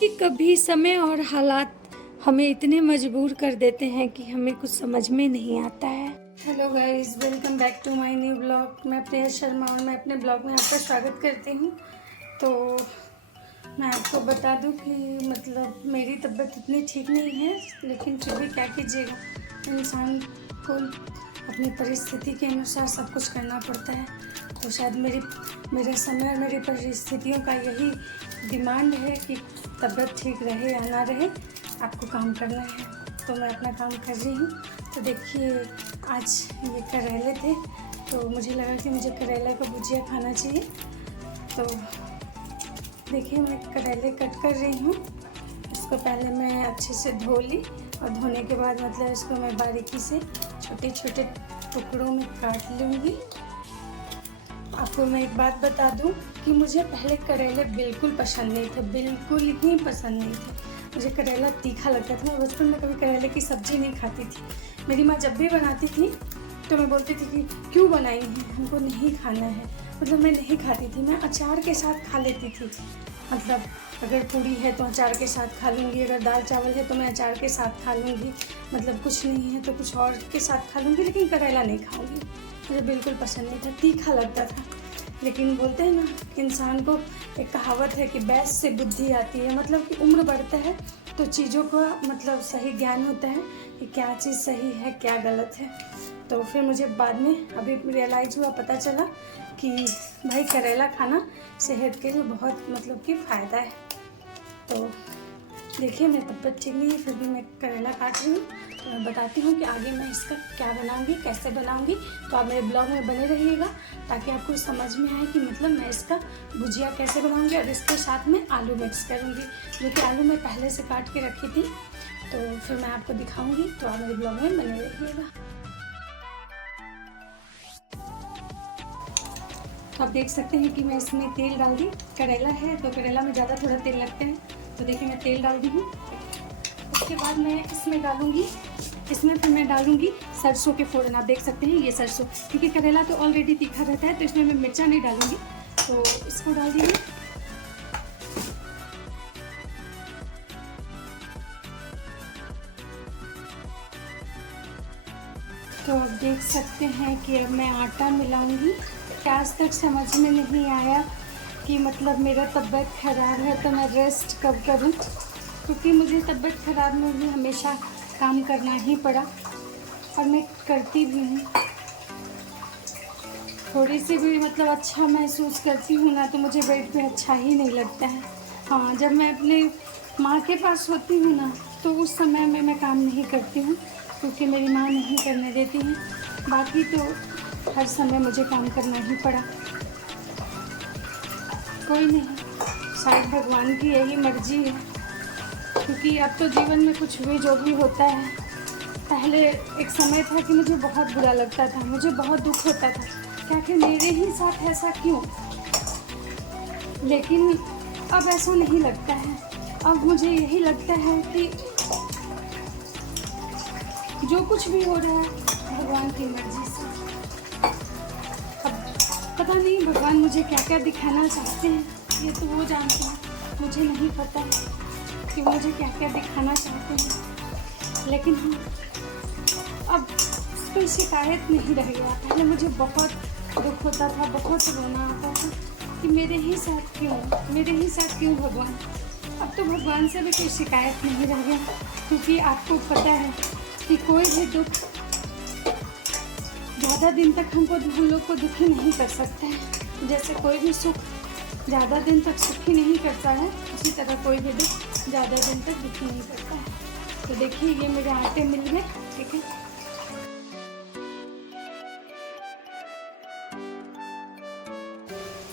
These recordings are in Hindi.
कि कभी समय और हालात हमें इतने मजबूर कर देते हैं कि हमें कुछ समझ में नहीं आता है। Hello guys, welcome back to my new blog. मैं प्रिया शर्मा और मैं अपने ब्लॉग में आपका स्वागत करती हूँ। तो मैं आपको बता दूँ कि मतलब मेरी तबीयत इतनी ठीक नहीं है, लेकिन फिर भी क्या कीजिएगा, इंसान को अपनी परिस्थिति के अनुसार सब कुछ करना पड़ता है। तो शायद मेरे समय और मेरी परिस्थितियों का यही डिमांड है कि तबीयत ठीक रहे या ना रहे, आपको काम करना है। तो मैं अपना काम कर रही हूँ। तो देखिए, आज ये करेले थे, तो मुझे लगा कि मुझे करेला का भुजिया खाना चाहिए। तो देखिए, मैं करेले कट कर रही हूँ। इसको पहले मैं अच्छे से धो ली और धोने के बाद मतलब इसको मैं बारीकी से छोटे छोटे टुकड़ों में काट लूँगी। आपको मैं एक बात बता दूं कि मुझे पहले करेले बिल्कुल पसंद नहीं थे, बिल्कुल ही पसंद नहीं थे। मुझे करेला तीखा लगता था। मैं बचपन में कभी करेले की सब्ज़ी नहीं खाती थी। मेरी माँ जब भी बनाती थी तो मैं बोलती थी कि क्यों बनाई है, हमको नहीं खाना है। मतलब मैं नहीं खाती थी, मैं अचार के साथ खा लेती थी। मतलब अगर पूड़ी है तो अचार के साथ खा लूँगी, अगर दाल चावल है तो मैं अचार के साथ खा लूँगी, मतलब कुछ नहीं है तो कुछ और के साथ खा लूँगी, लेकिन करेला नहीं खाऊँगी। मुझे बिल्कुल पसंद नहीं था, तीखा लगता था। लेकिन बोलते हैं ना, इंसान को एक कहावत है कि बैस से बुद्धि आती है। मतलब कि उम्र बढ़ता है तो चीज़ों का मतलब सही ज्ञान होता है कि क्या चीज़ सही है क्या गलत है। तो फिर मुझे बाद में अभी रियलाइज़ हुआ, पता चला कि भाई करेला खाना सेहत के लिए बहुत मतलब कि फ़ायदा है। तो देखिए, मेरी तबीयत ठीक नहीं है, फिर भी मैं करेला काट रही हूँ। तो मैं बताती हूँ कि आगे मैं इसका क्या बनाऊँगी, कैसे बनाऊँगी। तो आप मेरे ब्लॉग में बने रहिएगा ताकि आपको समझ में आए कि मतलब मैं इसका भुजिया कैसे बनाऊँगी। और इसके साथ में आलू मिक्स करूँगी, जो कि आलू मैं पहले से काट के रखी थी। तो फिर मैं आपको दिखाऊँगी, तो आप मेरे ब्लॉग में बने रहिएगा। तो आप देख सकते हैं कि मैं इसमें तेल डाल दी। करेला है तो करेला में ज़्यादा थोड़ा तेल लगता है। तो देखिए, मैं तेल डाल दी हूँ। उसके बाद मैं इसमें डालूँगी, इसमें फिर मैं डालूँगी सरसों के फोड़न। आप देख सकते हैं ये सरसों, क्योंकि करेला तो ऑलरेडी तीखा रहता है तो इसमें मैं मिर्चा नहीं डालूँगी। तो इसको डाल दीजिए। तो आप देख सकते हैं कि अब मैं आटा मिलाऊँगी। आज तक समझ में नहीं आया कि मतलब मेरा तबीयत ख़राब है तो मैं रेस्ट कब करूं, क्योंकि मुझे तबीयत ख़राब में भी हमेशा काम करना ही पड़ा और मैं करती भी हूँ। थोड़ी सी भी मतलब अच्छा महसूस करती हूँ ना तो मुझे बेड पे अच्छा ही नहीं लगता है। हाँ, जब मैं अपने माँ के पास होती हूँ ना तो उस समय में मैं काम नहीं करती हूँ, क्योंकि मेरी माँ नहीं करने देती हैं। बाकी तो हर समय मुझे काम करना ही पड़ा। कोई नहीं, शायद भगवान की यही मर्जी है, क्योंकि अब तो जीवन में कुछ भी जो भी होता है। पहले एक समय था कि मुझे बहुत बुरा लगता था, मुझे बहुत दुख होता था कि आखिर मेरे ही साथ ऐसा क्यों। लेकिन अब ऐसा नहीं लगता है। अब मुझे यही लगता है कि जो कुछ भी हो रहा है भगवान की मर्जी से। अब पता नहीं भगवान मुझे क्या क्या दिखाना चाहते हैं, ये तो वो जानते हैं, मुझे नहीं पता कि मुझे क्या क्या दिखाना चाहते हैं। लेकिन हाँ, अब कोई शिकायत नहीं रह गया। पहले मुझे बहुत दुख होता था, बहुत रोना आता था कि मेरे ही साथ क्यों, मेरे ही साथ क्यों भगवान। अब तो भगवान से भी कोई शिकायत नहीं रह गया, क्योंकि आपको पता है कि कोई भी दुख ज़्यादा दिन तक हम लोग को दुखी नहीं कर सकता है। जैसे कोई भी सुख ज़्यादा दिन तक सुखी नहीं करता है, उसी तरह कोई भी दुख ज़्यादा दिन तक दुखी नहीं करता है। तो देखिए, ये मेरे आटे मिल गए, ठीक है।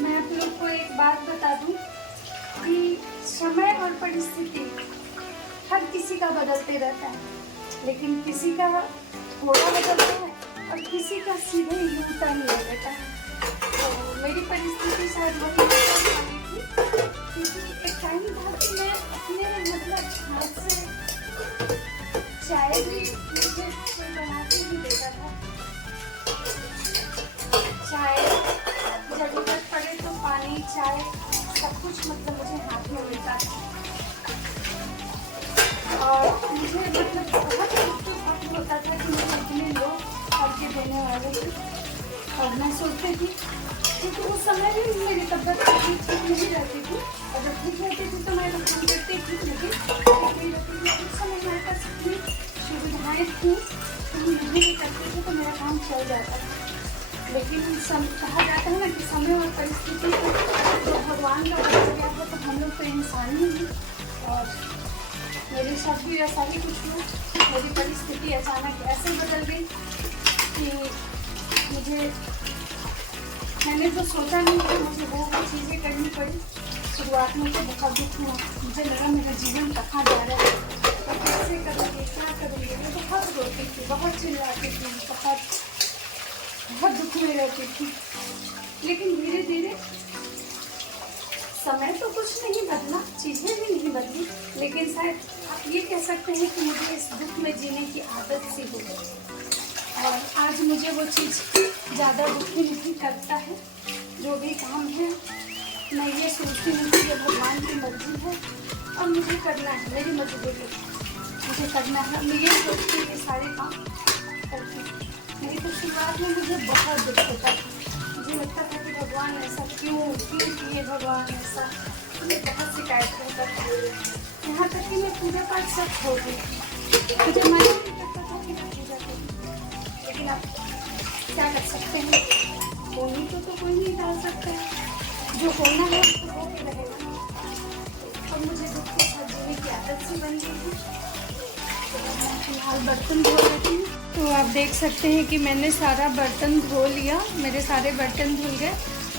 मैं आप लोग को एक बात बता दूं कि समय और परिस्थिति हर किसी का बदलते रहता है, लेकिन किसी का थोड़ा बदलता है और किसी का सीधे यू टर्न ले लेता है। तो मेरी परिस्थिति शायद वही वाली थी, क्योंकि एक टाइम था कि मैं अपने मतलब हाथ से चाय भी मुझे कोई बना के ही देता था। चाय ज़रूरत पड़े तो पानी, चाय, सब कुछ मतलब मुझे हाथ में मिलता था। मुझे मतलब बहुत दुख होता था कि मुझे इतने लोग करके देने वाले थे। और मैं सोचती थी क्योंकि उस समय भी मेरी तबीयत ठीक नहीं रहती थी, और जब ठीक रहती थी तो मैं काम करती थी, लेकिन उस समय मेरे पास इतनी सुविधाएँ थी तो मैं नहीं करती थी तो मेरा काम चल जाता था। लेकिन कहा जाता है ना कि समय और परिस्थिति तो भगवान का बदल गया है, तो हम लोग तो इंसान ही हैं। और मेरे साथ भी ऐसा ही कुछ हुआ। मेरी परिस्थिति अचानक ऐसे बदल गई कि मैंने जो सोचा नहीं था मुझे वो चीज़ें करनी पड़ी। शुरुआत में तो बहुत दुख हुआ, मुझे लगा मेरा जीवन कहाँ जा रहा है, तो कैसे करूँगी, क्या करूँगी। मैं बहुत रोती थी, बहुत चिल्लाती थी, बहुत दुख में रहती थी। लेकिन धीरे धीरे समय तो कुछ नहीं बदला, चीज़ें भी नहीं बदली, लेकिन शायद आप ये कह सकते हैं कि मुझे इस दुख में जीने की आदत सी हो गई। और आज मुझे वो चीज़ ज़्यादा दुखी नहीं करता है। जो भी काम है मैं ये सोचती हूँ कि ये भगवान की मर्जी है और मुझे करना है, मेरी मजबूरी मुझे करना है। मैं ये सोचती हूँ कि सारे काम करती हूँ। नहीं तो शुरुआत में मुझे बहुत दुख होता था, मुझे लगता था कि भगवान ऐसा क्यों किए, भगवान ऐसा। मुझे बहुत शिकायत करता था, यहाँ तक कि मैं पूजा पाठ सब छोड़ दी थी। मुझे मन नहीं करता था कि मैं पूजा करूँ, लेकिन अब क्या कर सकते हैं, होनी तो कोई नहीं डाल सकता है। जो होना है तो हो के रहेगा। और मुझे दुख के साथ जीने की आदत सी बन गई थी। तो मैं फिलहाल बर्तन धो रही हूँ। तो आप देख सकते हैं कि मैंने सारा बर्तन धो लिया, मेरे सारे बर्तन धुल गए।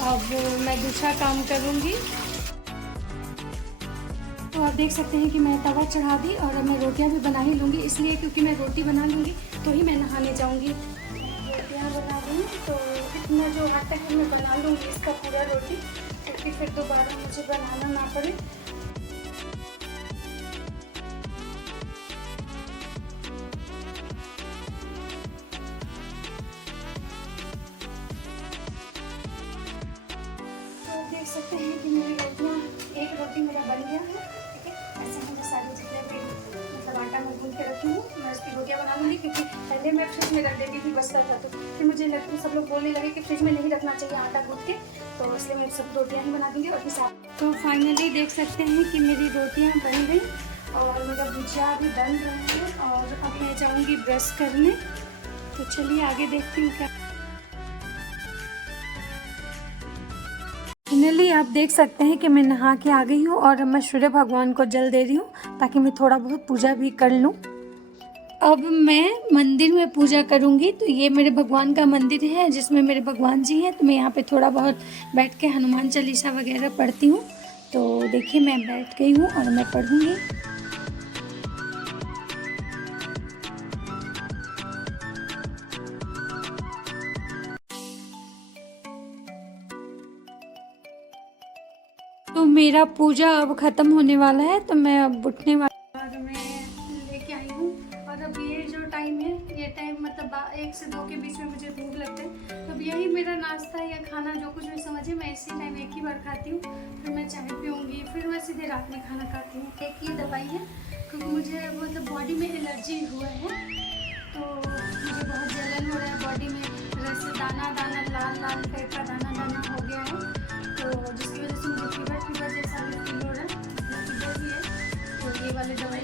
अब मैं दूसरा काम करूँगी। तो आप देख सकते हैं कि मैं तवा चढ़ा दी और अब मैं रोटियां भी बना ही लूँगी, इसलिए क्योंकि मैं रोटी बना लूँगी तो ही मैं नहाने जाऊँगी। रोटियां बना दूँ तो इतना जो आटा है मैं बना लूँगी इसका पूरा रोटी, क्योंकि फिर दोबारा मुझे बनाना ना पड़े। देख सकते हैं कि मेरी रोटियाँ, एक रोटी मेरा बन गया है। ठीक है, ऐसे मुझे सारे जितने भी मतलब आटा मैं गूंथ के रखी हूँ, मैं उसकी रोटियाँ बना लूँगी। क्योंकि पहले मैं फ्रिज में रख देती थी बचता था, तो फिर मुझे सब लोग बोलने लगे कि फ्रिज में नहीं रखना चाहिए आटा गूंथ के, तो इसलिए मैं सब रोटियाँ ही बना दूँगी और हिसाब। तो फाइनली देख सकते हैं कि मेरी रोटियाँ बन गई और मेरा भुजिया भी बन रहा है। और अब मैं जाऊँगी ब्रश करने। तो चलिए आगे देखती हूँ क्या। फाइनली आप देख सकते हैं कि मैं नहा के आ गई हूँ और मैं सूर्य भगवान को जल दे रही हूँ ताकि मैं थोड़ा बहुत पूजा भी कर लूँ। अब मैं मंदिर में पूजा करूँगी। तो ये मेरे भगवान का मंदिर है जिसमें मेरे भगवान जी हैं। तो मैं यहाँ पे थोड़ा बहुत बैठ के हनुमान चालीसा वगैरह पढ़ती हूँ। तो देखिए मैं बैठ गई हूँ और मैं पढ़ूँगी। तो मेरा पूजा अब ख़त्म होने वाला है, तो मैं अब उठने वाला और मैं लेके आई हूँ। और अब ये जो टाइम है, ये टाइम मतलब 1 से 2 के बीच में मुझे भूख लगता है। तो अब यही मेरा नाश्ता या खाना जो कुछ भी समझिए, मैं इसी टाइम एक ही बार खाती हूँ। फिर मैं चाय पीऊँगी, फिर मैं सीधे रात में खाना खाती हूँ। एक ही दवाई है क्योंकि मुझे मतलब बॉडी में एलर्जी हुआ है, तो मुझे बहुत जलन हो रहा है बॉडी में, जैसे दाना दाना लाल लाल टाइप का दाना दाना हो गया है। तो जिसकी वजह से मुझे फीवर जैसा भी फील हो रहा है, फीवर भी है। तो ये वाली दवाई